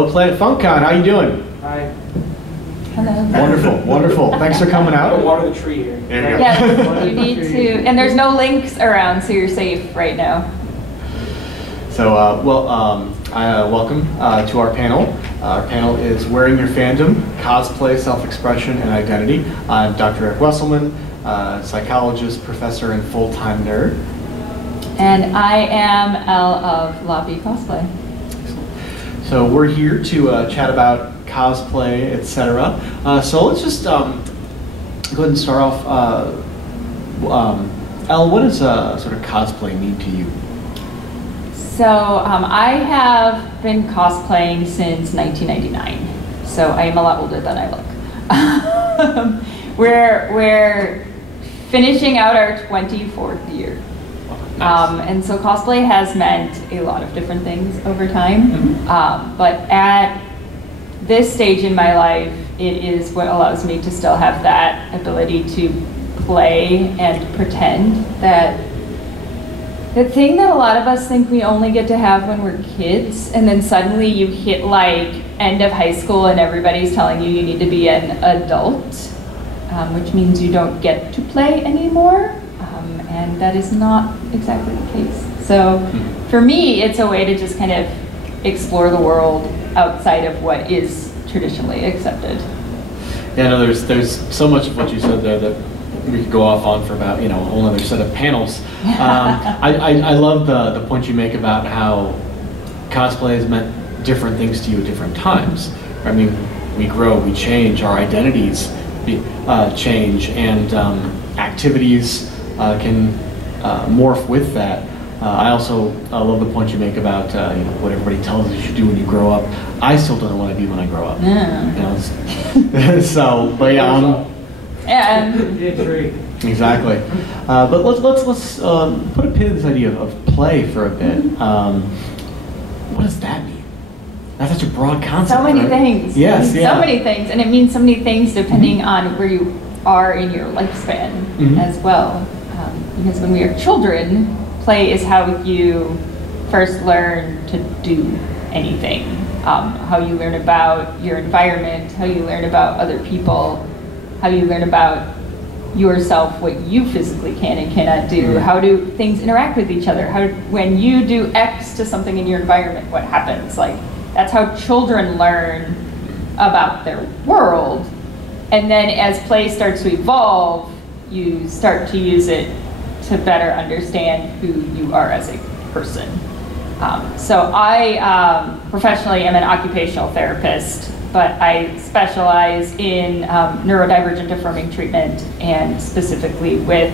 Hello, Planet FunkCon. How you doing? Hi. Hello. Wonderful, wonderful. Thanks for coming out. I'll water the tree here. There you go. Yes, you need to, and there's no links around, so you're safe right now. So, welcome to our panel. Our panel is Wearing Your Fandom, Cosplay, Self-Expression, and Identity. I'm Dr. Eric Wesselman, psychologist, professor, and full-time nerd. And I am Elle of Lobby Cosplay. So we're here to chat about cosplay, etc. So let's just go ahead and start off. Elle, what does sort of cosplay mean to you? So I have been cosplaying since 1999. So I am a lot older than I look. We're finishing out our 24th year. Nice. And so cosplay has meant a lot of different things over time. Mm-hmm. But at this stage in my life, it is what allows me to still have that ability to play and pretend. That the thing that a lot of us think we only get to have when we're kids, and then suddenly you hit like end of high school and everybody's telling you need to be an adult, which means you don't get to play anymore. And that is not exactly the case. So for me, it's a way to just kind of explore the world outside of what is traditionally accepted. Yeah, no, there's so much of what you said there that we could go off on for about, a whole other set of panels. I love the point you make about how cosplay has meant different things to you at different times. I mean, we grow, we change, our identities change, and activities can morph with that. I also love the point you make about what everybody tells us you should do when you grow up. I still don't know what I do when I grow up. Yeah. So, but yeah. Exactly. But let's put a pin in this idea of play for a bit. What does that mean? That's such a broad concept. So many right? things. Yes, yeah. So many things, and it means so many things depending on where you are in your lifespan as well. Because when we are children, play is how you first learn to do anything. How you learn about your environment, how you learn about other people, how you learn about yourself, what you physically can and cannot do, how do things interact with each other, when you do X to something in your environment, what happens? Like, that's how children learn about their world. And then as play starts to evolve, you start to use it to better understand who you are as a person. So I professionally am an occupational therapist, but I specialize in neurodivergent affirming treatment, and specifically with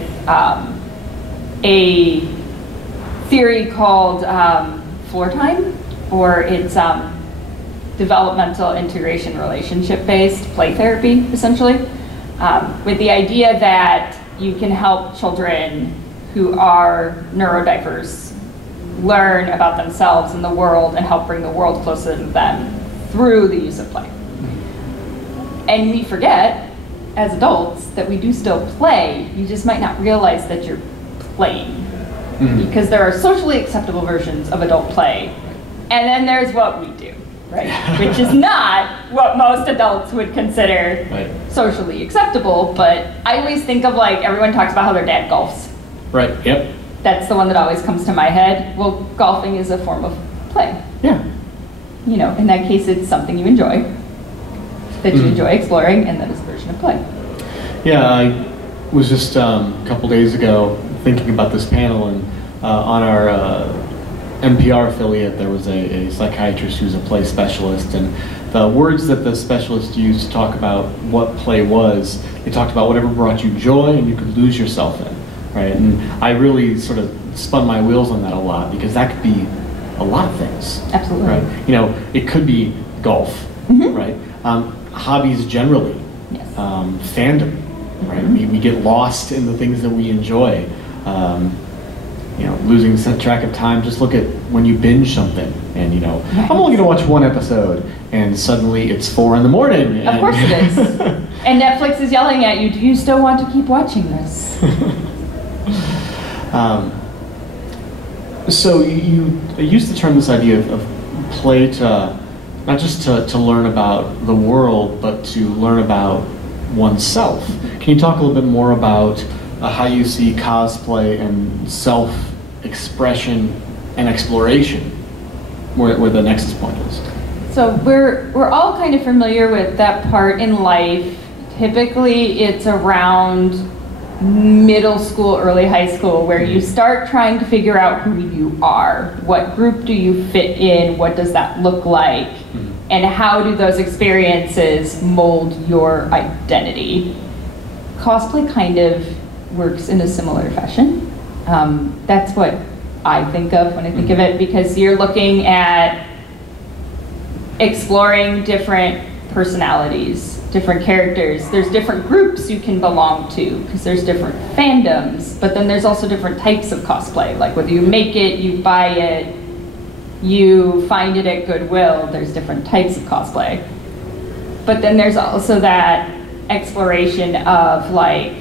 a theory called floor time, or it's developmental integration relationship-based play therapy, essentially, with the idea that you can help children who are neurodiverse learn about themselves and the world and help bring the world closer to them through the use of play. And we forget, as adults, that we do still play. You just might not realize that you're playing. Because there are socially acceptable versions of adult play, and then there's what we do. Right, which is not what most adults would consider socially acceptable, but I always think of, like, everyone talks about how their dad golfs. Right, yep. That's the one that always comes to my head. Well, golfing is a form of play. Yeah. In that case, it's something you enjoy, that you enjoy exploring, and that is a version of play. Yeah, I was just a couple days ago thinking about this panel, and on our NPR affiliate, there was a psychiatrist who's a play specialist, and the words that the specialist used to talk about what play was, they talked about whatever brought you joy and you could lose yourself in, right? And I really sort of spun my wheels on that a lot, because that could be a lot of things. Absolutely. Right? It could be golf, right? Hobbies generally, yes. Fandom, right? We get lost in the things that we enjoy. Losing track of time. Just look at when you binge something, and I'm only going to watch one episode, and suddenly it's 4 in the morning. Of course it is. And Netflix is yelling at you, do you still want to keep watching this? So you used to term this idea of play to not just to learn about the world, but to learn about oneself. Can you talk a little bit more about how you see cosplay and self-expression and exploration, where the nexus point is? So we're all kind of familiar with that part in life. Typically, it's around middle school, early high school, where you start trying to figure out who you are. What group do you fit in? What does that look like? And how do those experiences mold your identity? Cosplay kind of works in a similar fashion. That's what I think of when I think of it, because you're looking at exploring different personalities, different characters. There's different groups you can belong to because there's different fandoms, but then there's also different types of cosplay, like whether you make it, you buy it, you find it at Goodwill. There's different types of cosplay. But then there's also that exploration of like,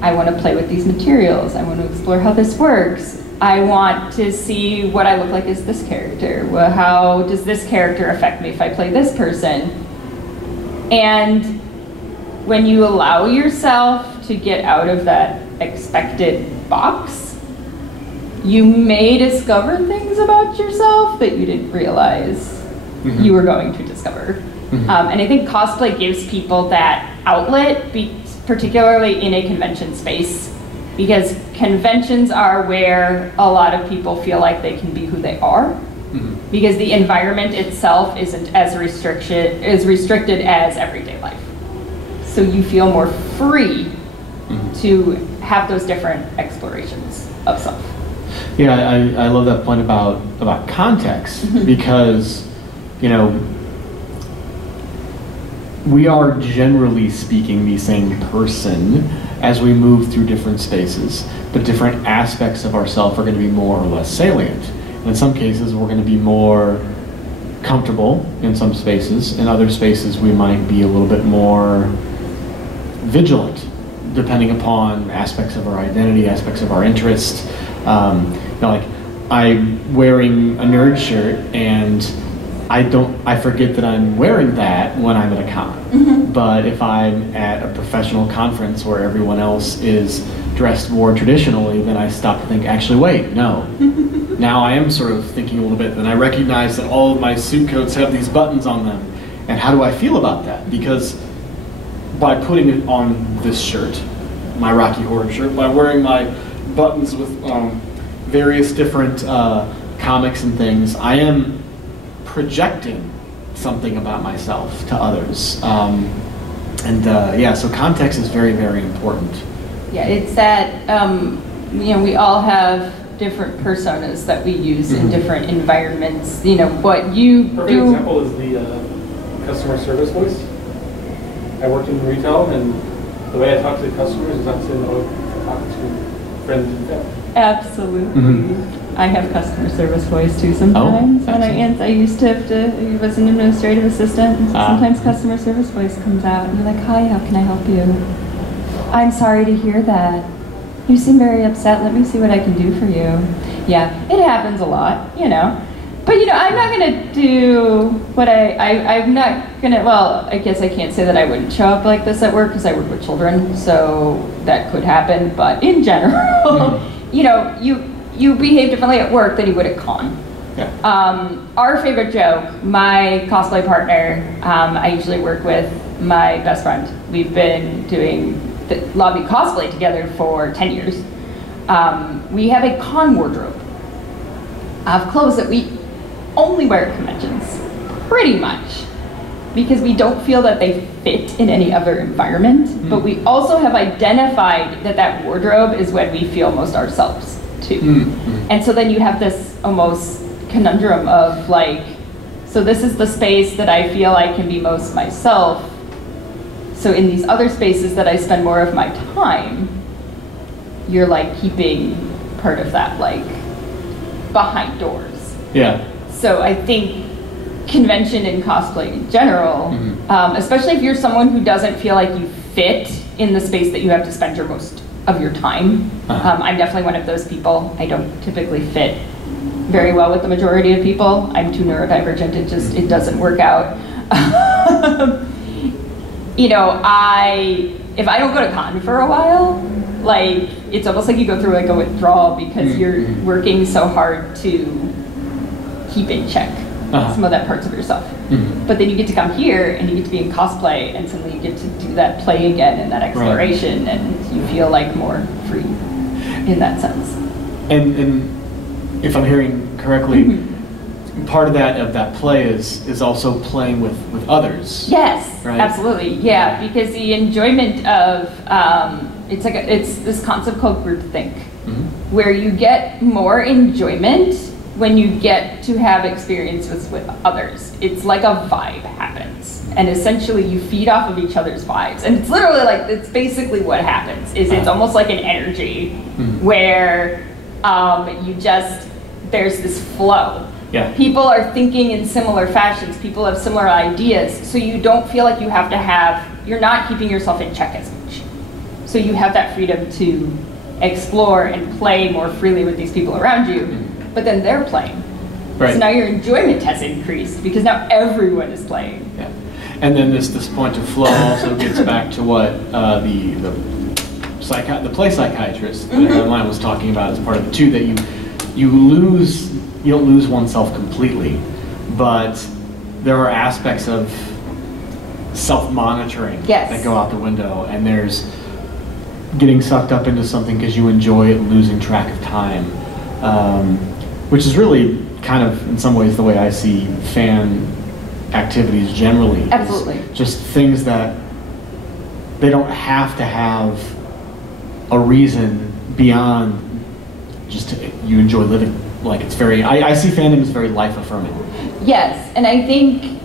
I want to play with these materials, I want to explore how this works, I want to see what I look like as this character. Well, how does this character affect me if I play this person? And when you allow yourself to get out of that expected box, you may discover things about yourself that you didn't realize you were going to discover. And I think cosplay gives people that outlet, particularly in a convention space, because conventions are where a lot of people feel like they can be who they are, because the environment itself isn't as restricted as everyday life. So you feel more free to have those different explorations of self. Yeah, I love that point about context, because, you know, we are generally speaking the same person as we move through different spaces, but different aspects of ourselves are going to be more or less salient. And in some cases, we're going to be more comfortable in some spaces. In other spaces, we might be a little bit more vigilant, depending upon aspects of our identity, aspects of our interest. You know, like, I'm wearing a nerd shirt and I forget that I'm wearing that when I'm at a con. But if I'm at a professional conference where everyone else is dressed more traditionally, then I stop to think, actually, wait, no. Now I am sort of thinking a little bit, and I recognize that all of my suit coats have these buttons on them. And how do I feel about that? Because by putting it on this shirt, my Rocky Horror shirt, by wearing my buttons with various different comics and things, I am projecting something about myself to others. Yeah, so context is very, very important. Yeah, it's that, you know, we all have different personas that we use in different environments. You know, what you Perfect do. example is the customer service voice. I worked in retail, and the way I talk to customers is not saying, oh, I talk to friends and family. Absolutely. I have customer service voice too sometimes. When I used to have to, I was an administrative assistant, and so sometimes customer service voice comes out, and you're like, hi, how can I help you? I'm sorry to hear that. You seem very upset. Let me see what I can do for you. Yeah, it happens a lot, you know. But, you know, I'm not going to do what I'm not going to, well, I guess I can't say that I wouldn't show up like this at work because I work with children, so that could happen. But in general, you know, you behave differently at work than you would at con. Yeah. Our favorite joke, my cosplay partner, I usually work with my best friend. We've been doing the lobby cosplay together for 10 years. We have a con wardrobe of clothes that we only wear at conventions, pretty much, because we don't feel that they fit in any other environment, but we also have identified that that wardrobe is when we feel most ourselves too. And so then you have this almost conundrum of like, so this is the space that I feel I can be most myself, so in these other spaces that I spend more of my time, you're like keeping part of that like behind doors. Yeah. So I think convention and cosplay in general, especially if you're someone who doesn't feel like you fit in the space that you have to spend most of your time. I'm definitely one of those people. I don't typically fit very well with the majority of people. I'm too neurodivergent, it doesn't work out. You know, if I don't go to con for a while, like, it's almost like you go through like a withdrawal because you're working so hard to keep in check some of that parts of yourself. But then you get to come here and you get to be in cosplay and suddenly you get to do that play again and that exploration and you feel like more free in that sense. And if I'm hearing correctly, part of that play is also playing with others. Yes, right? Absolutely. Yeah, because the enjoyment of it's this concept called groupthink, where you get more enjoyment when you get to have experiences with others. It's like a vibe happens, and essentially you feed off of each other's vibes, and it's literally like it's basically what happens. It's almost like an energy where there's this flow. Yeah. People are thinking in similar fashions. People have similar ideas. So you don't feel like you're not keeping yourself in check as much. So you have that freedom to explore and play more freely with these people around you, but then they're playing. Right. So now your enjoyment has increased because now everyone is playing. Yeah. And then this point of flow also gets back to what the play psychiatrist that online was talking about as part of it too, that you don't lose oneself completely, but there are aspects of self-monitoring that go out the window, and there's getting sucked up into something because you enjoy it, losing track of time, which is really kind of, in some ways, the way I see fan activities generally. Absolutely. Just things that they don't have to have a reason beyond just you enjoy living. Like, it's very, I see fandom as very life-affirming. Yes, and I think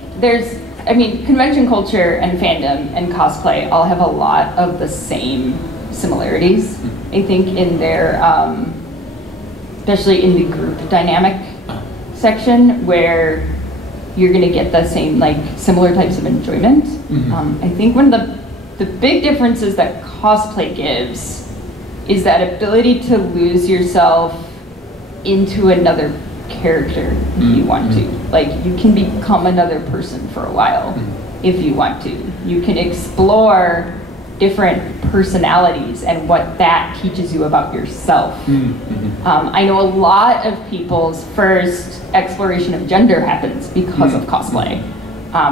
convention culture and fandom and cosplay all have a lot of the same similarities. I think in their, especially in the group dynamic section, where you're going to get the same, like, similar types of enjoyment. I think one of the big differences that cosplay gives is that ability to lose yourself into another character if you want to. Like, you can become another person for a while if you want to. You can explore different personalities and what that teaches you about yourself. I know a lot of people's first exploration of gender happens because of cosplay.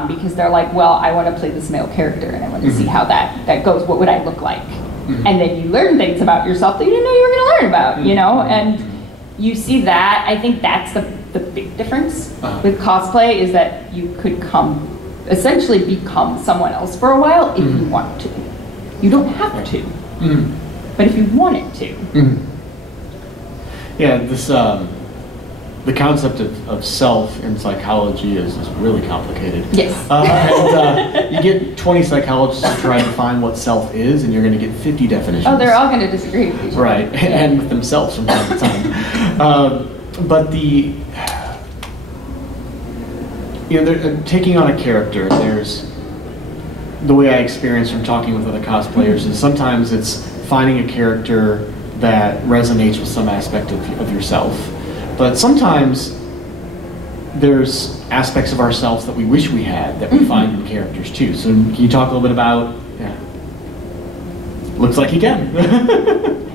Because they're like, well, I want to play this male character and I want to see how that goes. What would I look like? And then you learn things about yourself that you didn't know you were going to learn about, you know? And you see that. I think that's the big difference with cosplay, is that you could essentially become someone else for a while if you want to. You don't have to, but if you wanted to. Yeah, this the concept of self in psychology is really complicated. Yes. And you get 20 psychologists to try to define what self is, and you're going to get 50 definitions. Oh, they're all going to disagree with each other. Right, and with themselves from time to time. But taking on a character, there's the way I experience from talking with other cosplayers is sometimes it's finding a character that resonates with some aspect of yourself. But sometimes there's aspects of ourselves that we wish we had that we find in characters too. So can you talk a little bit about, looks like you can. I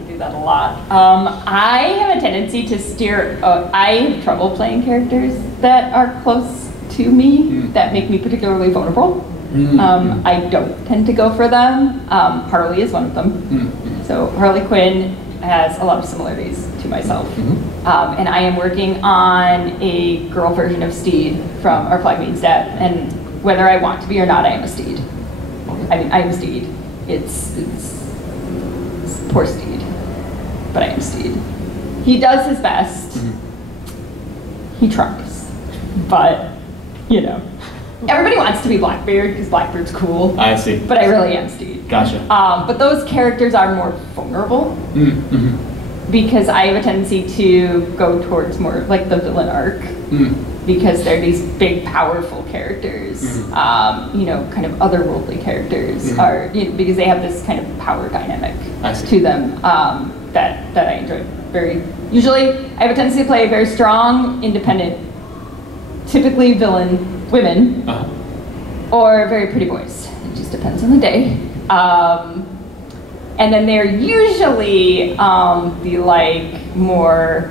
do that a lot. I have a tendency to steer, I have trouble playing characters that are close to me, that make me particularly vulnerable. I don't tend to go for them. Harley is one of them. So Harley Quinn has a lot of similarities to myself. And I am working on a girl version of Steed from Our Flag Means Death, and whether I want to be or not, I am a Steed. I mean, I am Steed. It's poor Steed, but I am Steed. He does his best. He tries, but, you know. Everybody wants to be Blackbeard because Blackbeard's cool. I see. But I really am Steed. Gotcha. But those characters are more vulnerable because I have a tendency to go towards more like the villain arc because they're these big, powerful characters. You know, kind of otherworldly characters are because they have this kind of power dynamic to them that I enjoy usually I have a tendency to play very strong, independent, typically villain women, or very pretty boys. It just depends on the day. And then they're usually the like more,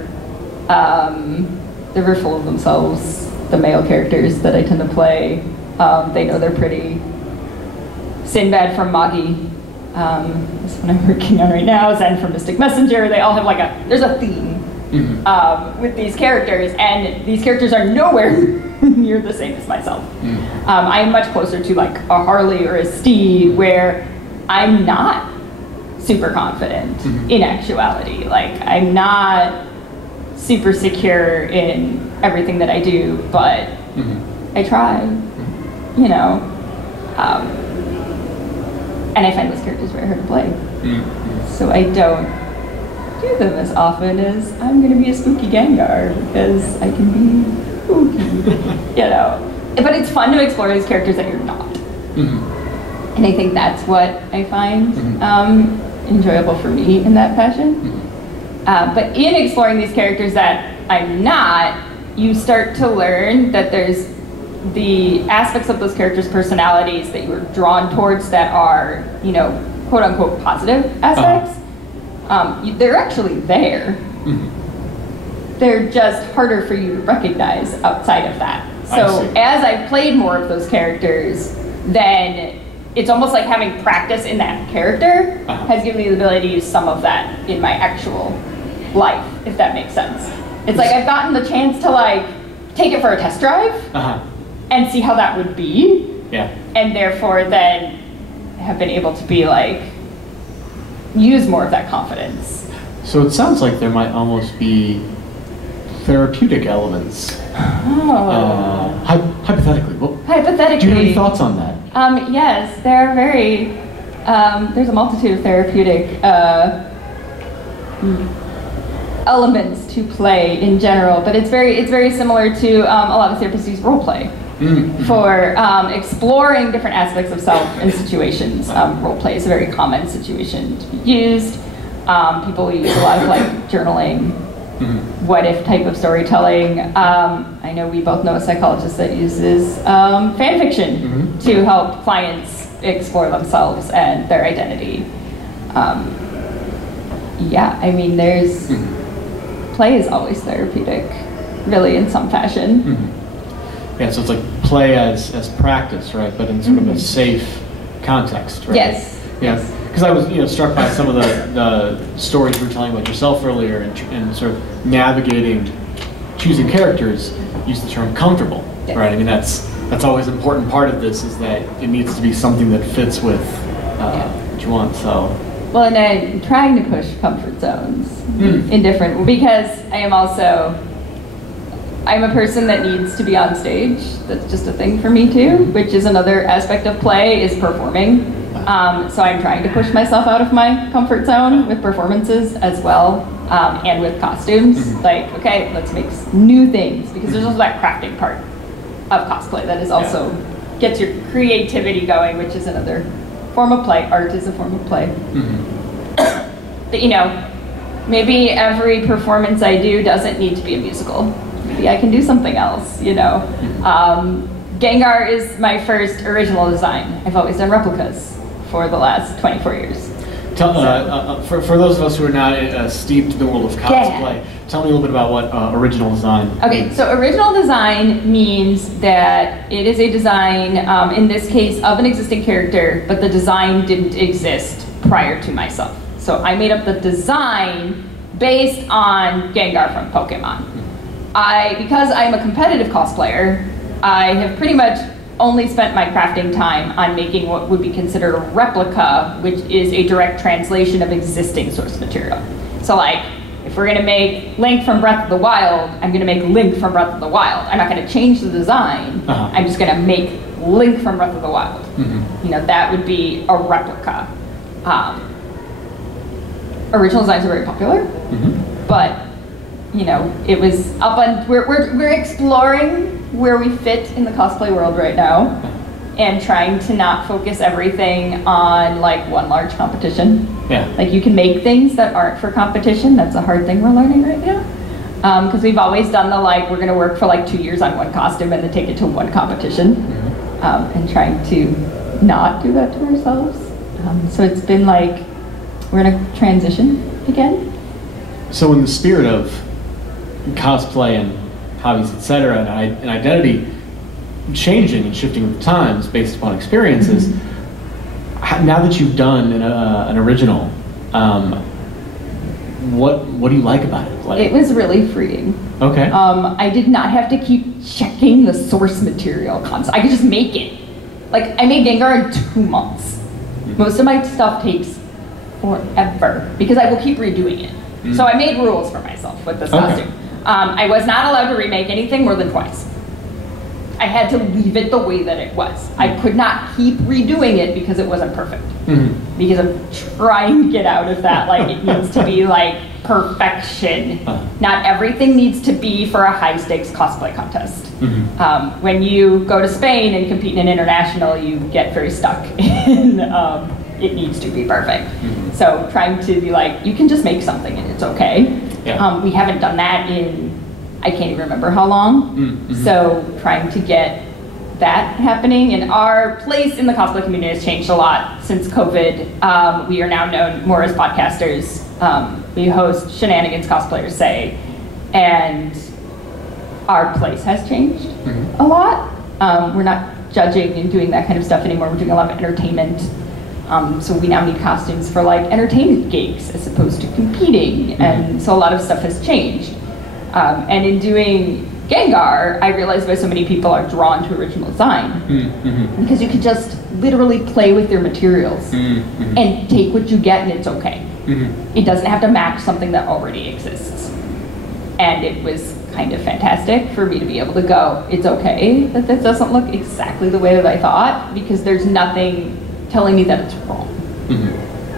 they're very full of themselves, the male characters that I tend to play. They know they're pretty. Sinbad from Magi, this one I'm working on right now, Zen from Mystic Messenger. They all have like there's a theme with these characters, and these characters are nowhere near the same as myself. I'm much closer to like a Harley or a Steed, where I'm not super confident in actuality. Like, I'm not super secure in everything that I do, but I try, you know. And I find those characters very hard to play. So I don't do them as often as I'm going to be a spooky Gengar, because I can be spooky, you know. But it's fun to explore these characters that you're not. And I think that's what I find enjoyable for me in that fashion. But in exploring these characters that I'm not, you start to learn that there's the aspects of those characters' personalities that you were drawn towards that are, you know, quote unquote positive aspects. They're actually there. They're just harder for you to recognize outside of that. So as I've played more of those characters, then it's almost like having practice in that character has given me the ability to use some of that in my actual life, if that makes sense. It's like I've gotten the chance to like take it for a test drive and see how that would be. And therefore then have been able to be like, use more of that confidence. So it sounds like there might almost be therapeutic elements. Hypothetically. Hypothetically. Do you have any thoughts on that? Yes, there are very, there's a multitude of therapeutic elements to play in general, but it's very similar to a lot of therapists use role play for exploring different aspects of self and situations. Role play is a very common situation to be used. People use a lot of like journaling, what if type of storytelling. I know we both know a psychologist that uses fan fiction to help clients explore themselves and their identity. Yeah, I mean, there's play is always therapeutic, really, in some fashion. Yeah, so it's like play as practice, right? But in sort of a safe context, right? Yes. Yeah. Because I was, struck by some of the stories you were telling about yourself earlier, and sort of navigating, choosing characters. Use the term comfortable, right? I mean, that's always an important part of this, is that it needs to be something that fits with what you want. So. Well, and I'm trying to push comfort zones in different, because I'm a person that needs to be on stage. That's just a thing for me too, which is another aspect of play, is performing. So I'm trying to push myself out of my comfort zone with performances as well, and with costumes. Like, okay, let's make new things, because there's also that crafting part of cosplay that is also gets your creativity going, which is another form of play. Art is a form of play. But maybe every performance I do doesn't need to be a musical. Maybe I can do something else, Gengar is my first original design. I've always done replicas for the last 24 years. For those of us who are not steeped in the world of cosplay, tell me a little bit about what original design means. So original design means that it is a design, in this case, of an existing character, but the design didn't exist prior to myself. So I made up the design based on Gengar from Pokemon. Because I'm a competitive cosplayer, I have pretty much only spent my crafting time on making what would be considered a replica, which is a direct translation of existing source material. So like, if we're gonna make Link from Breath of the Wild, I'm gonna make Link from Breath of the Wild. I'm not gonna change the design, I'm just gonna make Link from Breath of the Wild. That would be a replica. Original designs are very popular, but it was up on, we're exploring where we fit in the cosplay world right now. and trying to not focus everything on like one large competition. Yeah. Like you can make things that aren't for competition. That's a hard thing we're learning right now. Because we've always done the like, we're gonna work for like 2 years on one costume and then take it to one competition. And trying to not do that to ourselves. So it's been like, we're in a transition again. So in the spirit of cosplay and hobbies, etc., and identity changing and shifting with times based upon experiences, now that you've done an original, what do you like about it? Like, it was really freeing. Okay. I did not have to keep checking the source material constantly. I could just make it. Like, I made Gengar in 2 months. Most of my stuff takes forever because I will keep redoing it. So I made rules for myself with this costume. I was not allowed to remake anything more than twice. I had to leave it the way that it was. I could not keep redoing it because it wasn't perfect. Because I'm trying to get out of that, like it needs to be like perfection. Not everything needs to be for a high stakes cosplay contest. When you go to Spain and compete in an international, you get very stuck in it needs to be perfect. So trying to be like, you can just make something and it's okay. We haven't done that in, I can't even remember how long. So trying to get that happening, and our place in the cosplay community has changed a lot since COVID. We are now known more as podcasters. We host Shenanigans Cosplayers Say, and our place has changed a lot. We're not judging and doing that kind of stuff anymore. We're doing a lot of entertainment. So we now need costumes for like entertainment gigs as opposed to competing, and so a lot of stuff has changed. And in doing Gengar, I realized why so many people are drawn to original design. Because you could just literally play with your materials and take what you get and it's okay. It doesn't have to match something that already exists. And it was kind of fantastic for me to be able to go, it's okay that this doesn't look exactly the way that I thought, because there's nothing telling me that it's wrong.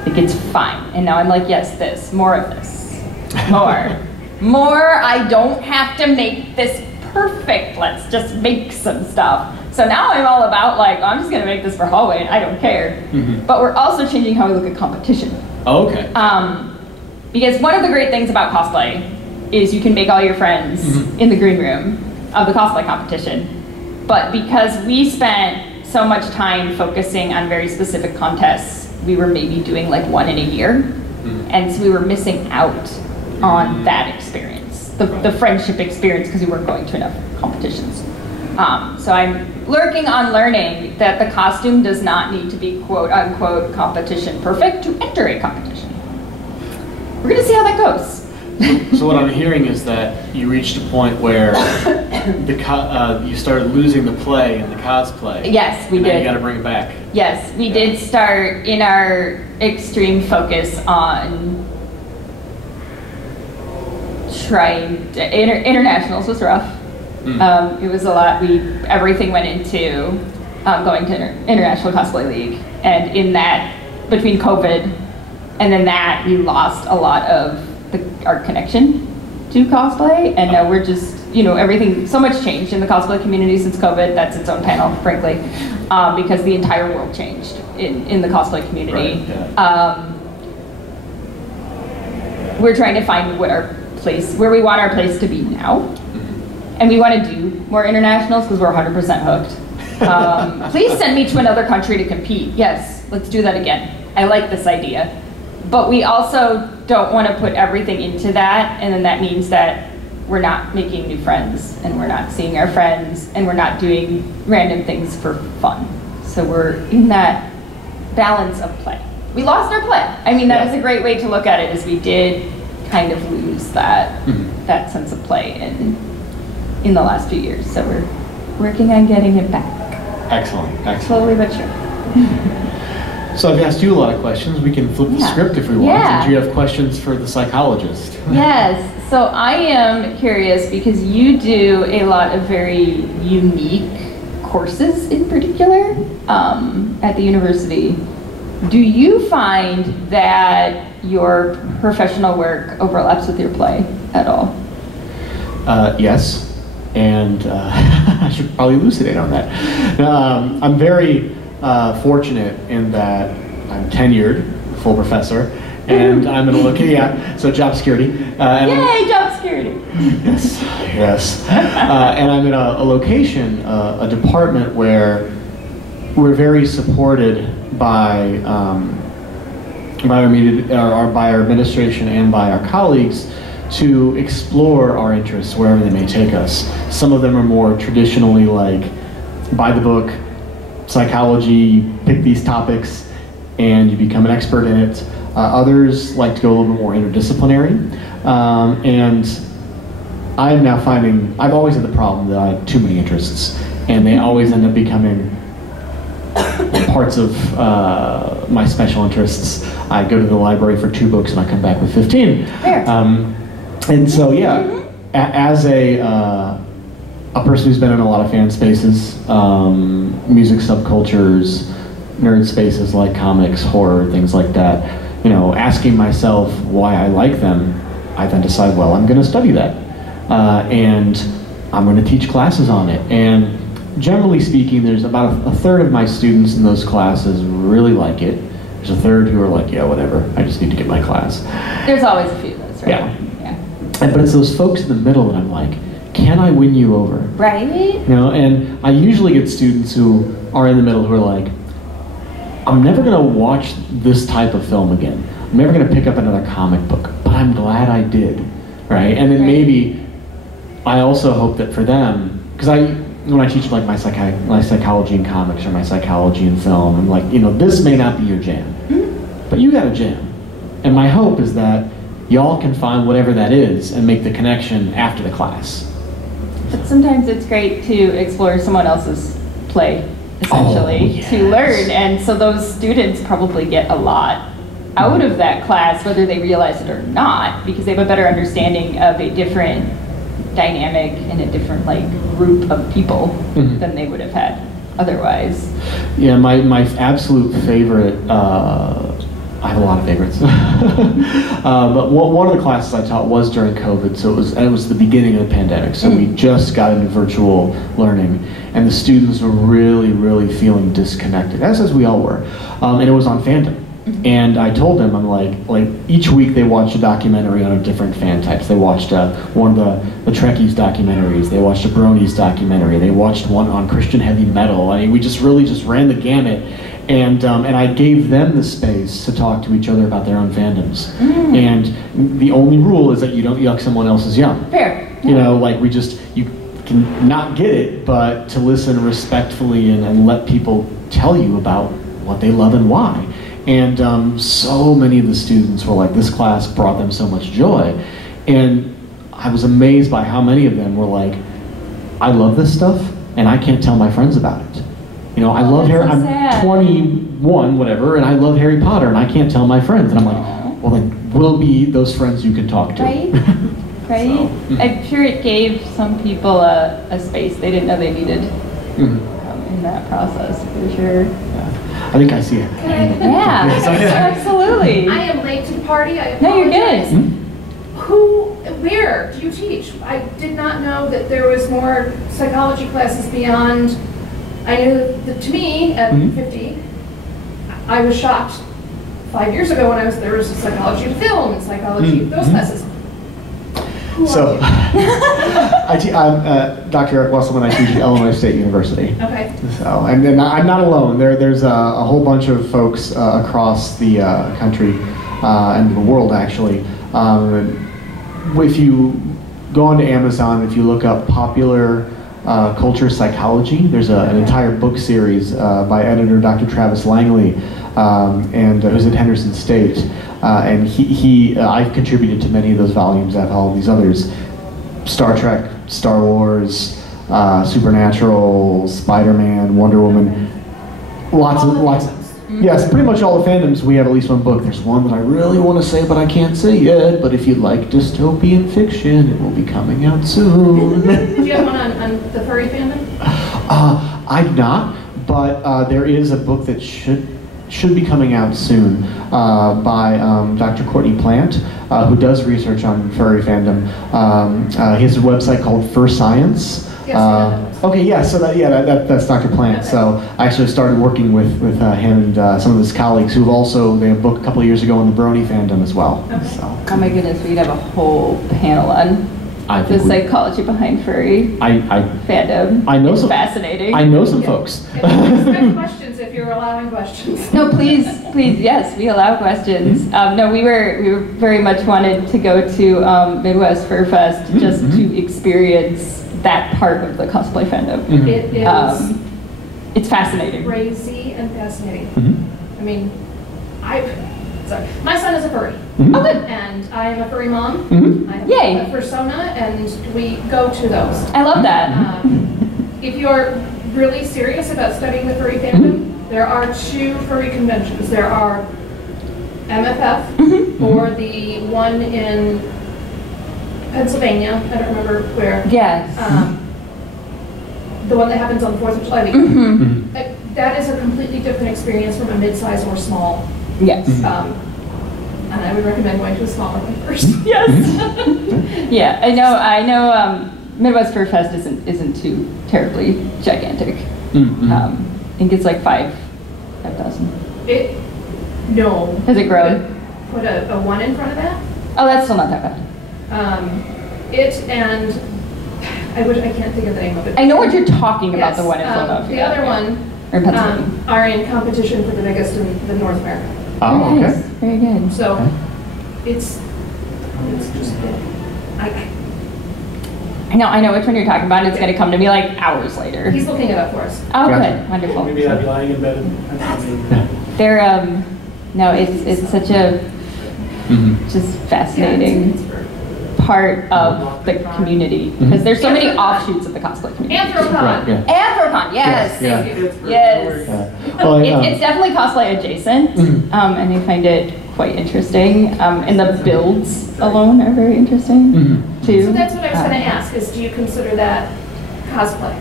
Like, it's fine. And now I'm like, yes, this, more of this, more. More, I don't have to make this perfect, let's just make some stuff. So now I'm all about like, I'm just gonna make this for hallway and I don't care. But we're also changing how we look at competition. Oh, okay. Because one of the great things about cosplay is you can make all your friends in the green room of the cosplay competition. But because we spent so much time focusing on very specific contests, we were maybe doing like one in a year. And so we were missing out on that experience, the friendship experience, because we weren't going to enough competitions. So I'm lurking on learning that the costume does not need to be quote unquote competition perfect to enter a competition. We're gonna see how that goes. So what I'm hearing is that you reached a point where you started losing the play in the cosplay. Yes, we did. You got to bring it back. Yes, we did start in our extreme focus on trying internationals was rough. It was a lot. Everything went into going to International Cosplay League, and in that, between COVID and then that, we lost a lot of our connection to cosplay, and now we're just, everything, so much changed in the cosplay community since COVID. That's its own panel, frankly, because the entire world changed in the cosplay community. Right, yeah. We're trying to find where we want our place to be now. And we want to do more internationals because we're 100% hooked. Please send me to another country to compete. Yes, let's do that again. I like this idea. But we also don't want to put everything into that, and then that means that we're not making new friends, and we're not seeing our friends, and we're not doing random things for fun. So we're in that balance of play. We lost our play. I mean, that is a great way to look at it, is we did kind of lose that that sense of play in the last few years. So we're working on getting it back. Excellent. Slowly but sure. So I've asked you a lot of questions. We can flip the script if we want. Yeah. Do you have questions for the psychologist? Yes. So I am curious because you do a lot of very unique courses in particular at the university. Do you find that your professional work overlaps with your play at all? Yes. and I should probably elucidate on that. I'm very fortunate in that I'm tenured, full professor, and I'm in a location, so job security. Yay, job security! Yes, yes. And I'm in a location, a department where we're very supported by our administration and by our colleagues to explore our interests wherever they may take us. Some of them are more traditionally like, by the book, psychology, pick these topics, and you become an expert in it. Others like to go a little bit more interdisciplinary. And I'm now finding, I've always had the problem that I have too many interests, and they always end up becoming parts of my special interests. I go to the library for 2 books and I come back with 15. And so, yeah, as a person who's been in a lot of fan spaces, music subcultures, nerd spaces like comics, horror, things like that, you know, asking myself why I like them, I then decide, well, I'm going to study that. And I'm going to teach classes on it. And generally speaking, there's about a third of my students in those classes really like it. There's a third who are like, yeah, whatever, I just need to get my class. There's always a few of those, right? Yeah. But it's those folks in the middle that I'm like, can I win you over? Right. You know, and I usually get students who are in the middle who are like, I'm never going to watch this type of film again. I'm never going to pick up another comic book, but I'm glad I did, right? And then maybe I also hope that for them, because when I teach like my psychology in comics or my psychology in film, I'm like, you know, this may not be your jam, but you got a jam. And my hope is that y'all can find whatever that is and make the connection after the class. But sometimes it's great to explore someone else's play, essentially, to learn. And so those students probably get a lot out of that class, whether they realize it or not, because they have a better understanding of a different dynamic and a different group of people than they would have had otherwise. Yeah, my absolute favorite, I have a lot of favorites, but one of the classes I taught was during COVID, so it was the beginning of the pandemic, so we just got into virtual learning, and the students were really, really feeling disconnected, as we all were, and it was on fandom. And I told them, I'm like each week they watched a documentary on a different fan types. They watched one of the Trekkies documentaries. They watched a Bronies documentary. They watched one on Christian heavy metal. I mean, we just ran the gamut. And I gave them the space to talk to each other about their own fandoms. And the only rule is that you don't yuck someone else's yum. Fair. You know, you can not get it, but to listen respectfully and let people tell you about what they love and why. And so many of the students were like, this class brought them so much joy. And I was amazed by how many of them were like, I love this stuff, and I can't tell my friends about it. You know, I love Harry, I'm 21, whatever, and I love Harry Potter, and I can't tell my friends. And I'm like, well, then we'll be those friends you can talk to. Right, right. So, I'm sure it gave some people a space they didn't know they needed in that process, for sure. Yeah. I think I see it. Yeah, absolutely. I am late to the party. I apologize. No, you're good. Where do you teach? I did not know that there was more psychology classes beyond. I knew that to me, at 50, I was shocked 5 years ago when there was psychology of film and psychology of those classes. So, I'm Dr. Eric Wesselman. I teach at Illinois State University. Okay. So, and then I'm not alone. There's a whole bunch of folks across the country and the world, actually. If you go onto Amazon, if you look up popular culture psychology, there's an entire book series by editor Dr. Travis Langley, and who's at Henderson State. And I've contributed to many of those volumes. I have all these others: Star Trek, Star Wars, Supernatural, Spider-Man, Wonder Woman, lots of. Yes, pretty much all the fandoms. We have at least one book. There's one that I really want to say, but I can't say yet. But if you like dystopian fiction, it will be coming out soon. Do you have one on the furry fandom? I'm not, but there is a book that should should be coming out soon by Dr. Courtney Plant, who does research on furry fandom. He has a website called Fur Science. Okay, yeah, so that's Dr. Plant. Okay. So I actually started working with him and some of his colleagues who've also, they have a book a couple of years ago on the Brony fandom as well. Okay. So, Oh my goodness, we'd have a whole panel on I the think we- psychology behind furry fandom. I know It's some- fascinating. I know some folks. Expect questions if you're allowing questions. No, please, yes, we allow questions. No, we were very much wanted to go to Midwest Fur Fest just to experience that part of the cosplay fandom. It is It's fascinating. crazy and fascinating. I mean, my son is a furry. Oh, good. And I am a furry mom. I have Yay. a persona, and we go to those. I love that. If you're really serious about studying the furry fandom, there are 2 furry conventions. There are MFF, or the one in Pennsylvania, I don't remember where. Yes. The one that happens on the 4th of July weekend. That is a completely different experience from a mid-size or small. Yes. And I would recommend going to a smaller one first. Yes. Yeah, I know. Midwest Fur Fest isn't too terribly gigantic. I think it's like 5,000. No. Has it grown? Put a 1 in front of that. Oh, that's still not that bad. I can't think of the name of it. I know what you're talking about. Yes, The one in Philadelphia. The other one Or in Pennsylvania. are in competition for the biggest in the North America. Oh, Nice. okay. Very good. So it's just I know which one you're talking about. It's going to come to me like hours later. he's looking it up for us. Oh, Gotcha. good. Wonderful. Maybe I'd be lying in bed and They're, no, it's such a just fascinating part of the community because there's so many offshoots of the cosplay community. Anthropon. Right, yeah. Anthropon, yes. Yeah. Thank you. Yes. Well, It's definitely cosplay adjacent, and I find it quite interesting. And the builds alone are very interesting too. So that's what I was going to ask, is do you consider that cosplay?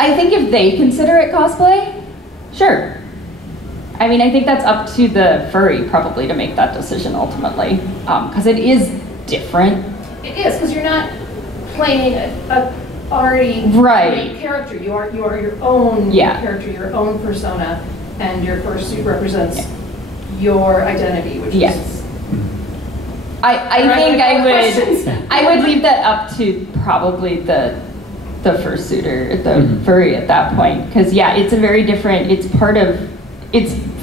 I think if they consider it cosplay, sure. I mean, I think that's up to the furry probably to make that decision ultimately, because it is different. It is, because you're not playing a already Right. character. You are your own Yeah. character, your own persona, and your fursuit represents your identity, which Yes. is. I think Questions? I would leave that up to probably the fursuiter, the furry at that point, because yeah, it's a very different. It's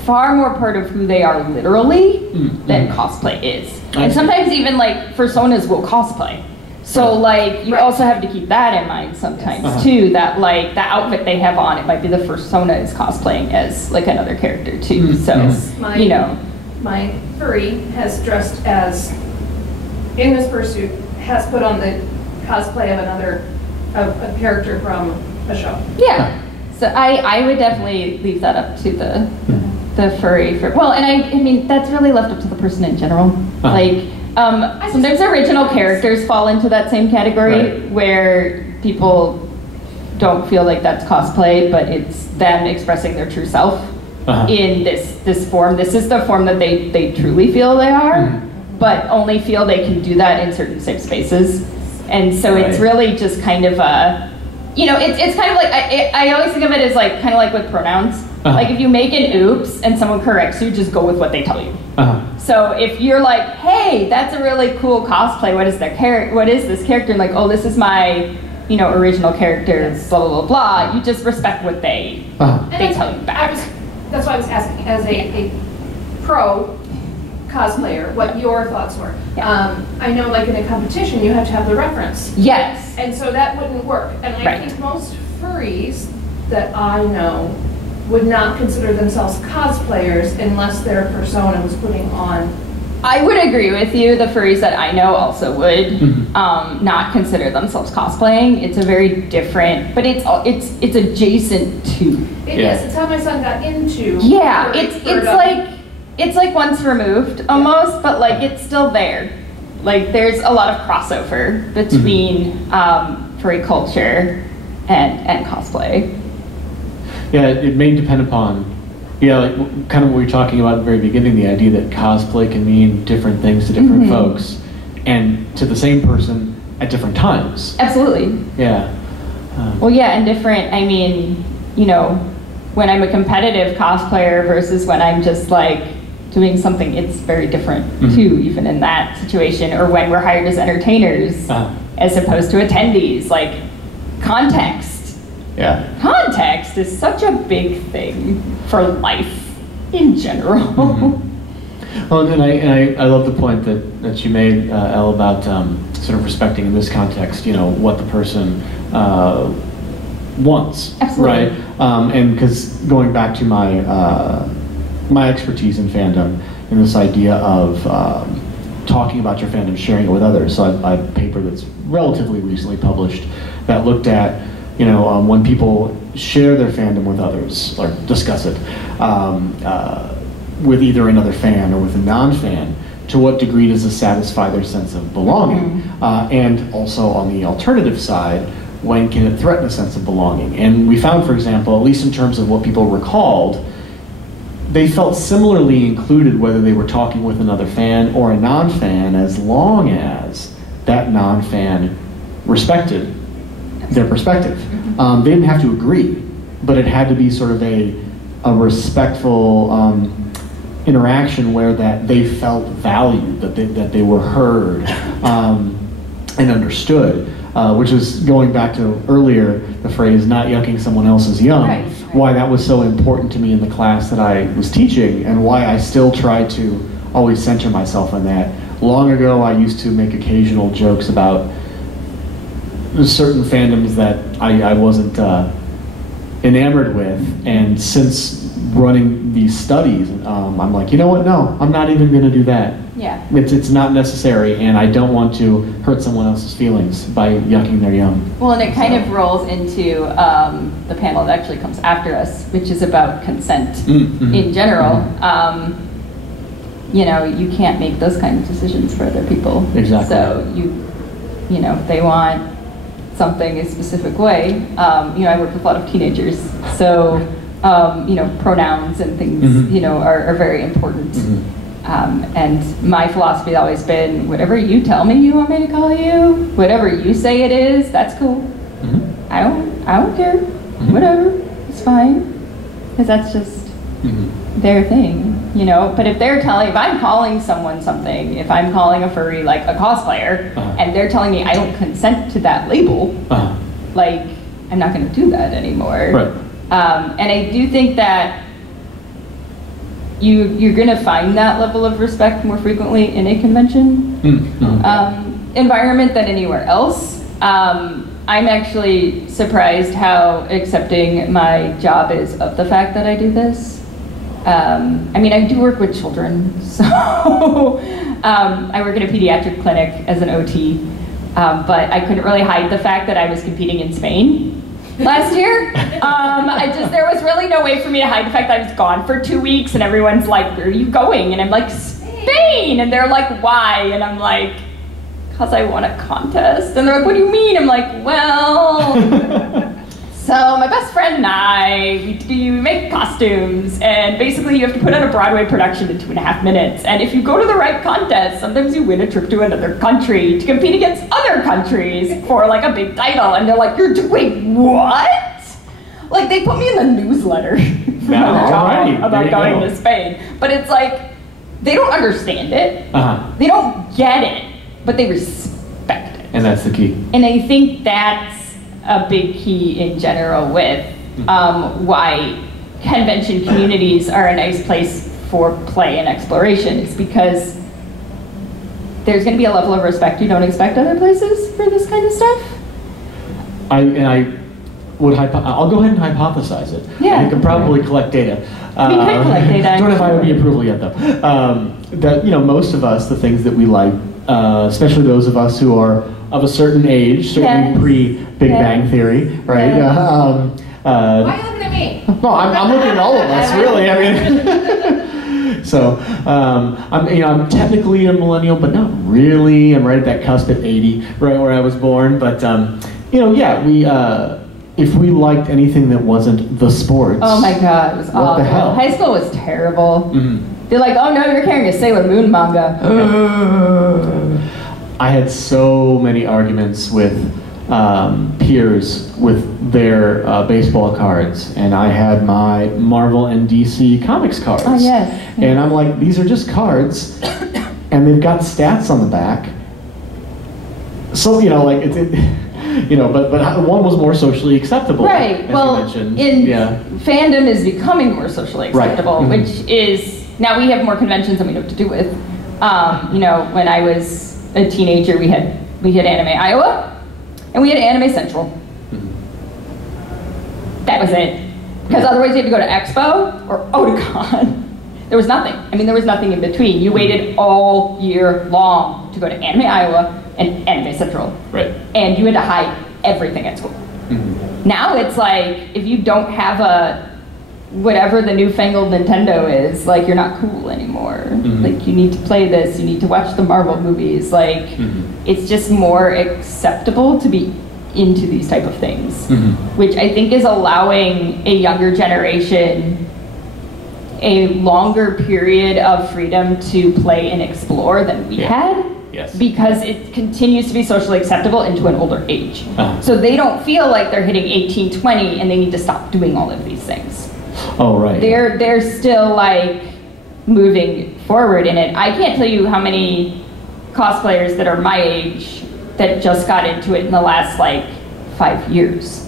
far more part of who they are literally than cosplay is. And sometimes even like personas will cosplay. So like you also have to keep that in mind sometimes too, that like the outfit they have on, it might be the persona is cosplaying as like another character too. So you know. My furry has dressed as, in this fursuit, has put on the cosplay of a character from a show. Yeah. So I would definitely leave that up to the furry. Well, and I mean, that's really left up to the person in general. Like, sometimes original characters fall into that same category where people don't feel like that's cosplay, but it's them expressing their true self in this form. This is the form that they truly feel they are, but only feel they can do that in certain safe spaces. And so it's really just kind of a, you know, it's kind of like, I always think of it as like, kind of like with pronouns. Like if you make an oops and someone corrects you, just go with what they tell you. So if you're like, hey, that's a really cool cosplay, what is this character? And like, oh, this is my, you know, original character, blah, blah, blah, blah. You just respect what they tell you back. That's why I was asking, as a pro cosplayer, what your thoughts were. I know like in a competition, you have to have the reference. Yes. And so that wouldn't work. And I think most furries that I know would not consider themselves cosplayers unless their persona was putting on. I would agree with you. The furries that I know also would not consider themselves cosplaying. It's a very different, but it's adjacent to. It is. It's how my son got into. Yeah, it's like once removed almost, but like it's still there. Like there's a lot of crossover between furry culture and cosplay. Yeah, it may depend upon Yeah, like kind of what we were talking about at the very beginning, the idea that cosplay can mean different things to different folks, and to the same person at different times. Absolutely. Yeah. Well, yeah, and different, I mean, you know, when I'm a competitive cosplayer versus when I'm just like doing something, it's very different too, even in that situation. Or when we're hired as entertainers as opposed to attendees, like context. Yeah. Context is such a big thing for life in general. Well, and I love the point that you made, Elle, about sort of respecting in this context, you know, what the person wants. Absolutely. Right? And because going back to my my expertise in fandom and this idea of talking about your fandom, sharing it with others. So I have a paper that's relatively recently published that looked at, you know, when people share their fandom with others or discuss it with either another fan or with a non-fan, to what degree does this satisfy their sense of belonging? And also on the alternative side, when can it threaten a sense of belonging? And we found, for example, at least in terms of what people recalled, they felt similarly included whether they were talking with another fan or a non-fan, as long as that non-fan respected their perspective. They didn't have to agree, but it had to be sort of a respectful interaction where that they felt valued, that they were heard and understood, which is going back to earlier, the phrase "not yucking someone else's yum." Right. Why that was so important to me in the class that I was teaching, and why I still try to always center myself on that. Long ago, I used to make occasional jokes about certain fandoms that I wasn't enamored with, and since running these studies, I'm like, you know what? No, I'm not even going to do that. Yeah. It's not necessary, and I don't want to hurt someone else's feelings by yucking their yum. Well, and it kind of rolls into the panel that actually comes after us, which is about consent in general. You know, you can't make those kind of decisions for other people. Exactly. So you know, if they want something a specific way, you know, I work with a lot of teenagers, so you know, pronouns and things, you know, are very important. And my philosophy has always been, whatever you tell me you want me to call you, whatever you say it is, that's cool. I don't care. Whatever, it's fine, because that's just their thing, you know. But if I'm calling someone something, if I'm calling a furry like a cosplayer, and they're telling me I don't consent to that label, like, I'm not going to do that anymore. Right. And I do think that you're going to find that level of respect more frequently in a convention environment than anywhere else. I'm actually surprised how accepting my job is of the fact that I do this. I mean, I do work with children, so I work at a pediatric clinic as an OT, but I couldn't really hide the fact that I was competing in Spain last year. There was really no way for me to hide the fact that I was gone for 2 weeks, and everyone's like, "Where are you going?" And I'm like, "Spain!" And they're like, "Why?" And I'm like, "Because I won a contest." And they're like, "What do you mean?" I'm like, "Well, so my best friend and I, we make costumes, and basically you have to put on a Broadway production in 2.5 minutes. And if you go to the right contest, sometimes you win a trip to another country to compete against other countries for like a big title." And they're like, "You're doing what?" Like, they put me in the newsletter about going to Spain. But it's like, they don't understand it. They don't get it, but they respect it. And that's the key. And I think that's a big key in general with why convention communities are a nice place for play and exploration. It's because there's going to be a level of respect you don't expect other places for this kind of stuff. I'll go ahead and hypothesize it. Yeah. You can probably collect data. We can collect data. Don't know if I would be approval yet, though. That, you know, most of us, the things that we like, especially those of us who are of a certain age, certainly pre-Big Bang Theory, right? Why are you looking at me? No, I'm looking at all of us, really. I mean, so I'm technically a millennial, but not really. I'm right at that cusp at 80, right where I was born. But you know, yeah, if we liked anything that wasn't the sports. Oh my God, it was awful. What the hell? High school was terrible. Mm-hmm. They're like, oh no, you're carrying a Sailor Moon manga. I had so many arguments with peers with their baseball cards, and I had my Marvel and DC Comics cards. Oh yes. And I'm like, these are just cards, and they've got stats on the back. So, you know, like, but one was more socially acceptable. Right. As Well, you mentioned. fandom is becoming more socially acceptable, Right. which is, now we have more conventions than we know what to do with. You know, when I was a teenager, we had Anime Iowa, and we had Anime Central. That was it. Because otherwise you had to go to Expo or Otakon. There was nothing. I mean, there was nothing in between. You waited all year long to go to Anime Iowa and Anime Central. Right. And you had to hide everything at school. Mm-hmm. Now it's like, if you don't have a, whatever the newfangled Nintendo is, like, you're not cool anymore. Mm-hmm. Like, you need to play this, you need to watch the Marvel movies. Like, it's just more acceptable to be into these type of things, which I think is allowing a younger generation a longer period of freedom to play and explore than we had. Yes. Because it continues to be socially acceptable into an older age. So they don't feel like they're hitting 18, 20 and they need to stop doing all of these things. Oh, right. They're still like moving forward in it. I can't tell you how many cosplayers that are my age that just got into it in the last like 5 years.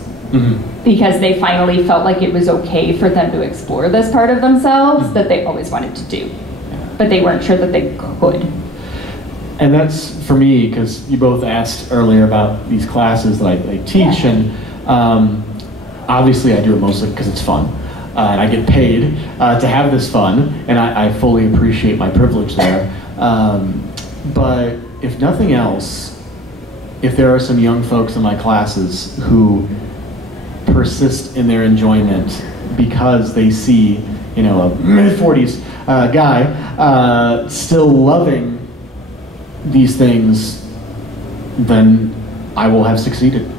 Because they finally felt like it was okay for them to explore this part of themselves that they always wanted to do. But they weren't sure that they could. And that's for me, because you both asked earlier about these classes that I teach, and obviously I do it mostly because it's fun. And I get paid to have this fun, and I fully appreciate my privilege there. But if nothing else, if there are some young folks in my classes who persist in their enjoyment because they see, you know, a mid-40s guy still loving these things, then I will have succeeded.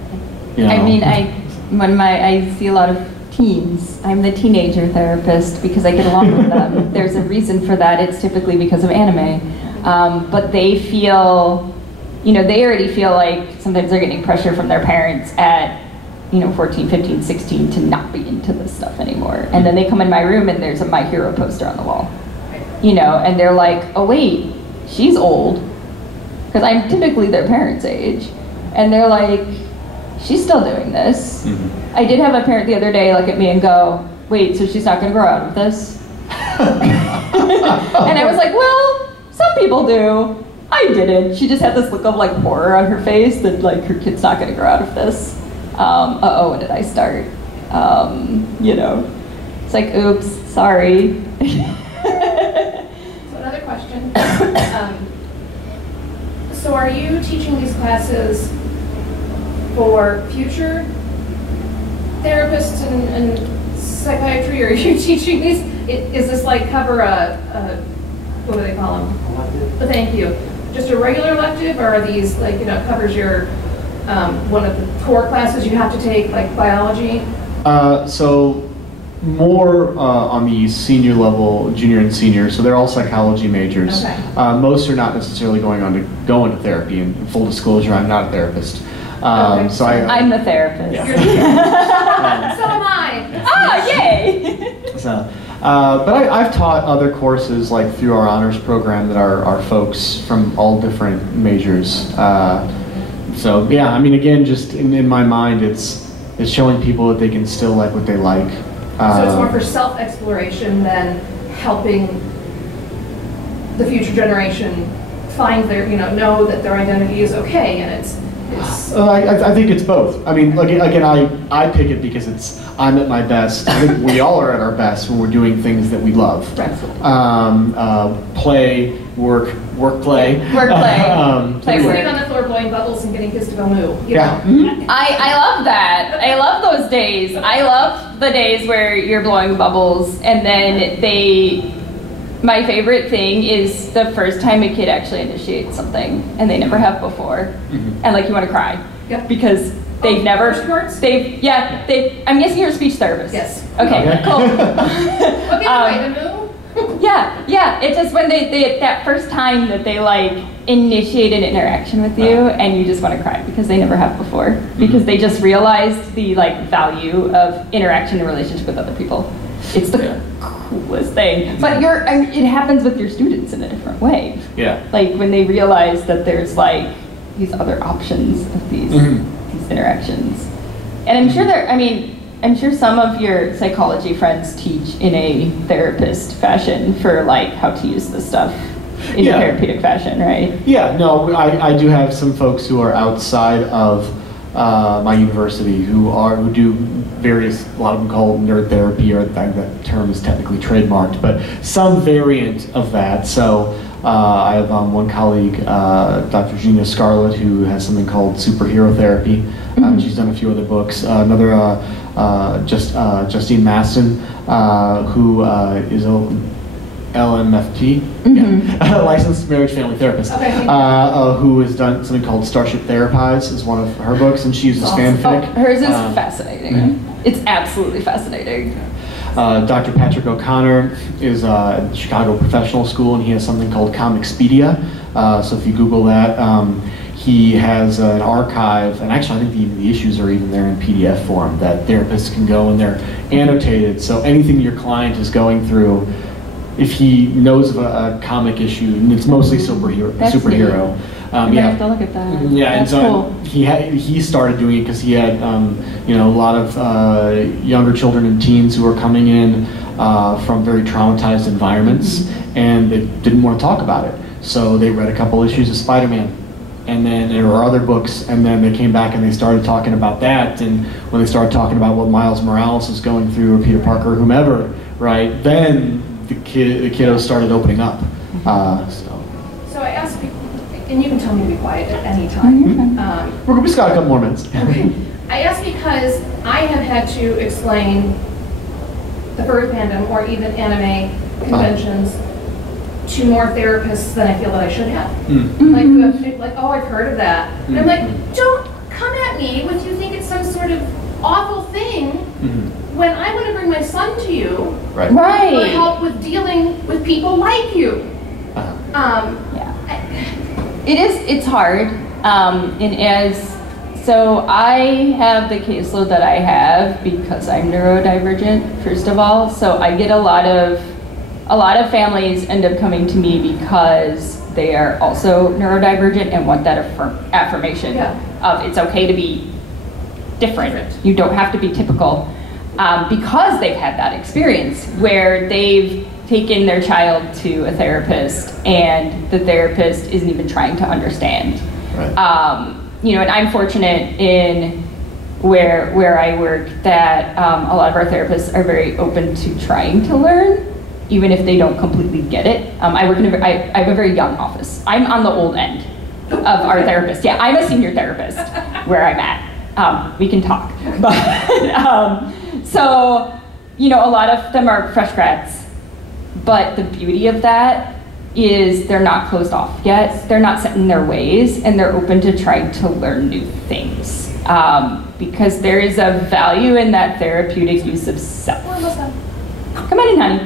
You know? I mean, I see a lot of teens. I'm the teenager therapist because I get along with them. There's a reason for that. It's typically because of anime. But they feel, you know, they already feel like sometimes they're getting pressure from their parents at, you know, 14, 15, 16 to not be into this stuff anymore. And then they come in my room and there's a My Hero poster on the wall. You know, and they're like, oh wait, she's old. Because I'm typically their parents' age. And they're like, she's still doing this. I did have a parent the other day look at me and go, wait, so she's not going to grow out of this? And I was like, well, some people do. I didn't. She just had this look of like horror on her face that like her kid's not going to grow out of this. Uh-oh, when did I start? You know, it's like, oops, sorry. So another question. So are you teaching these classes for future therapists and psychiatry, or are you teaching these? Is this like cover what do they call them? Elective. Thank you. Just a regular elective, or are these like, you know, covers your one of the core classes you have to take, like biology? So more on the senior level, junior and senior, so they're all psychology majors. Okay. Most are not necessarily going on to go into therapy, and full disclosure, I'm not a therapist. Okay. So I'm the therapist. Yeah. So am I. Ah, yay! So, but I've taught other courses like through our honors program that are folks from all different majors. So yeah, I mean, again, just in my mind, it's showing people that they can still like what they like. So it's more for self-exploration than helping the future generation find their, you know that their identity is okay, and it's. I think it's both. I mean, again, I pick it because I'm at my best. I think we all are at our best when we're doing things that we love. Play, work, play. Work, play. Like sitting on the floor blowing bubbles and getting kids to go moo. You know? I love that. I love those days. I love the days where you're blowing bubbles and then my favorite thing is the first time a kid actually initiates something and they never have before. And like you want to cry. Yep. Because They've never, Flashcards? I'm guessing you're a speech therapist. Yes. Okay, cool. Okay, the new? Yeah, it's just when they that first time that they like initiate an interaction with you and you just want to cry because they never have before, because they just realized the like value of interaction and relationship with other people. It's the coolest thing. But it happens with your students in a different way. Yeah. Like when they realize that there's like these other options of these interactions. And I'm sure some of your psychology friends teach in a therapist fashion for like how to use this stuff in a therapeutic fashion, right? Yeah, no, I do have some folks who are outside of my university who do various, a lot of them call nerd therapy, or that term is technically trademarked, but some variant of that. So I have one colleague, Dr. Gina Scarlett, who has something called superhero therapy. She's done a few other books. Another, Justine Maston, who is a LMFT, licensed marriage family therapist, who has done something called Starship Therapies, is one of her books, and she uses fanfic. Hers is fascinating. It's absolutely fascinating. Dr. Patrick O'Connor is at the Chicago Professional School, and he has something called Comixpedia. So if you Google that, he has an archive, and actually I think the issues are even there in PDF form that therapists can go, and they're annotated. So anything your client is going through, if he knows of a comic issue, and it's mostly superhero. I have to look at that. Yeah, that's and so cool. he started doing it because he had a lot of younger children and teens who were coming in from very traumatized environments, and they didn't want to talk about it. So they read a couple issues of Spider-Man, and then there were other books, and then they came back and they started talking about that. And when they started talking about what Miles Morales is going through, or Peter Parker, or whomever, right? Then the kiddos started opening up. So I asked people, and you can tell me to be quiet at any time. We just got a couple more minutes. I asked because I have had to explain the furry fandom or even anime conventions to more therapists than I feel that I should have. Like, oh, I've heard of that. And I'm like, don't come at me with you think it's some sort of awful thing when I want to bring my son to you Right. for help with dealing with people like you. It's hard, so I have the caseload that I have because I'm neurodivergent, first of all. So I get a lot of families end up coming to me because they are also neurodivergent and want that affirmation of it's okay to be different. You don't have to be typical, because they've had that experience where they've taken their child to a therapist and the therapist isn't even trying to understand. Right. And I'm fortunate in where I work that a lot of our therapists are very open to trying to learn, even if they don't completely get it. I have a very young office. I'm on the old end of our therapist. Yeah, I'm a senior therapist where I'm at. We can talk. But, so, a lot of them are fresh grads. But the beauty of that is they're not closed off yet. They're not set in their ways, and they're open to trying to learn new things. Because there is a value in that therapeutic use of self. Come on in, honey.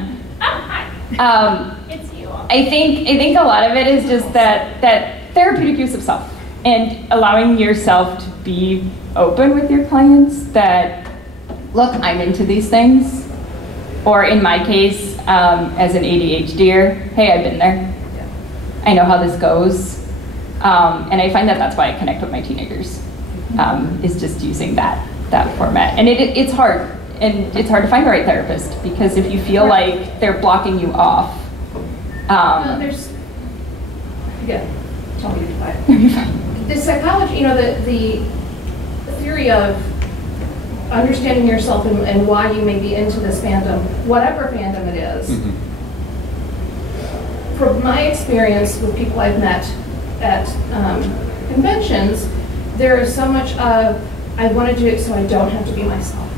It's you. I think a lot of it is just that therapeutic use of self and allowing yourself to be open with your clients that, look, I'm into these things. Or in my case, as an ADHDer, hey, I've been there. I know how this goes. And I find that's why I connect with my teenagers, is just using that format. And it's hard. And it's hard to find the right therapist, because if you feel like they're blocking you off. Tell me to be quiet. The psychology, the theory of understanding yourself and why you may be into this fandom, whatever fandom it is. From my experience with people I've met at conventions, there is so much of, I want to do it so I don't have to be myself.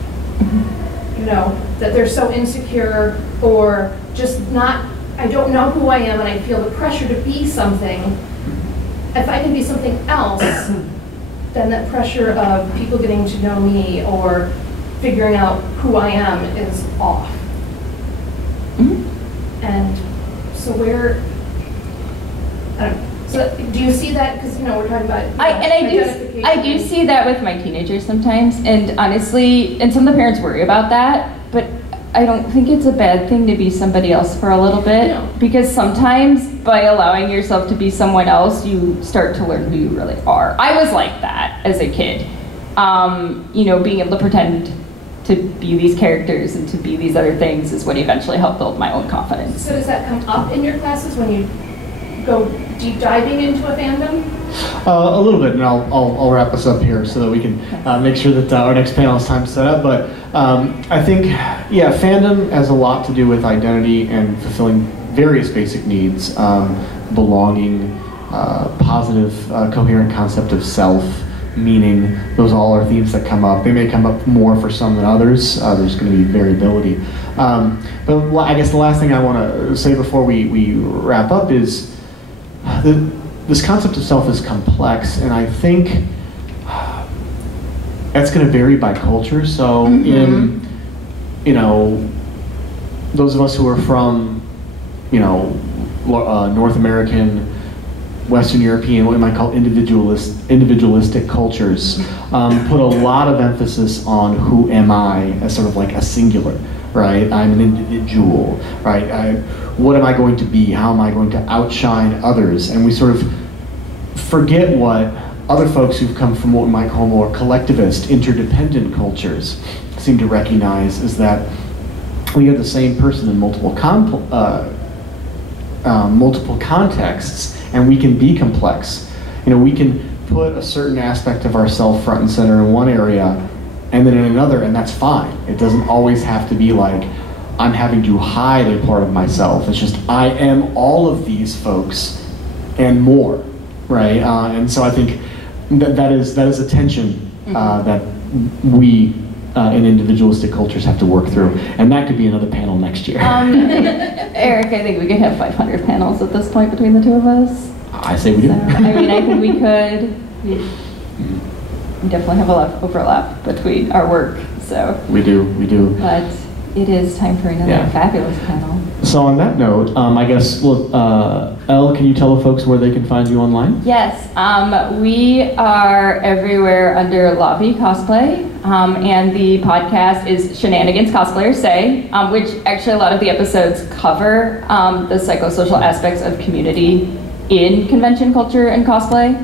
That they're so insecure or just not, I don't know who I am and I feel the pressure to be something. If I can be something else, then that pressure of people getting to know me or figuring out who I am is off. And so I don't know. So do you see that? Because we're talking about I do see that with my teenagers sometimes, and honestly, and some of the parents worry about that, but I don't think it's a bad thing to be somebody else for a little bit, because sometimes by allowing yourself to be someone else, you start to learn who you really are. I was like that as a kid, being able to pretend to be these characters and to be these other things is what eventually helped build my own confidence. So does that come up in your classes when you go deep diving into a fandom? A little bit, and I'll wrap us up here so that we can make sure that our next panel is time set up. But I think, fandom has a lot to do with identity and fulfilling various basic needs, belonging, positive, coherent concept of self, meaning. Those all are themes that come up. They may come up more for some than others. There's going to be variability. But I guess the last thing I want to say before we wrap up is this concept of self is complex, and I think that's going to vary by culture. So in, those of us who are from, North American, Western European, what we might call individualistic cultures, put a lot of emphasis on who am I as sort of like a singular, right? I'm an individual, right? What am I going to be? How am I going to outshine others? And we sort of forget what other folks who've come from what we might call more collectivist, interdependent cultures seem to recognize, is that we are the same person in multiple contexts, and we can be complex. We can put a certain aspect of ourselves front and center in one area, and then in another, and that's fine. It doesn't always have to be like, I'm having to hide a part of myself. It's just, I am all of these folks and more, right? And so I think that is a tension that we in individualistic cultures have to work through. And that could be another panel next year. Eric, I think we could have 500 panels at this point between the two of us. I say we do. So, I think we could. We definitely have a lot of overlap between our work, so. We do. But it is time for another fabulous panel. So on that note, I guess, Elle, can you tell the folks where they can find you online? Yes, we are everywhere under Lobby Cosplay, and the podcast is Shenanigans Cosplayers Say, which actually a lot of the episodes cover the psychosocial aspects of community in convention culture and cosplay.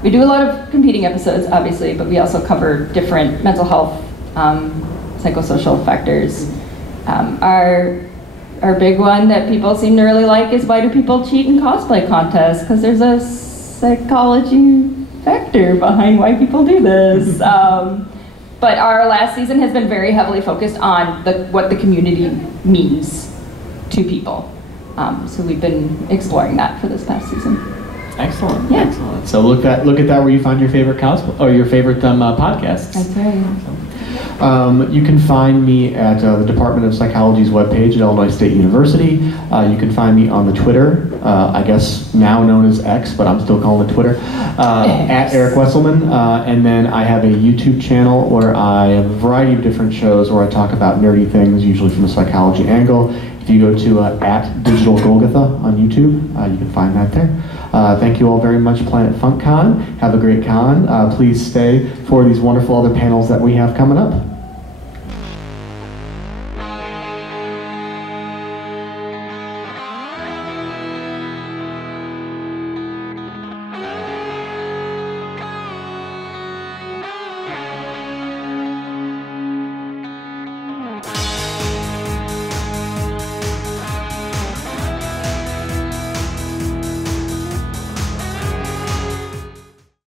We do a lot of competing episodes, obviously, but we also cover different mental health, psychosocial factors. Our big one that people seem to really like is, why do people cheat in cosplay contests? Because there's a psychology factor behind why people do this. But our last season has been very heavily focused on what the community means to people. So we've been exploring that for this past season. Excellent. Yeah. Excellent. So look at that where you find your favorite cosplay or your favorite podcasts. That's right. You can find me at the Department of Psychology's webpage at Illinois State University. You can find me on the Twitter, I guess now known as X, but I'm still calling it Twitter, at Eric Wesselman. And then I have a YouTube channel where I have a variety of different shows where I talk about nerdy things, usually from a psychology angle. If you go to at Digital Golgotha on YouTube, you can find that there. Thank you all very much, Planet Funk Con. Have a great con. Please stay for these wonderful other panels that we have coming up.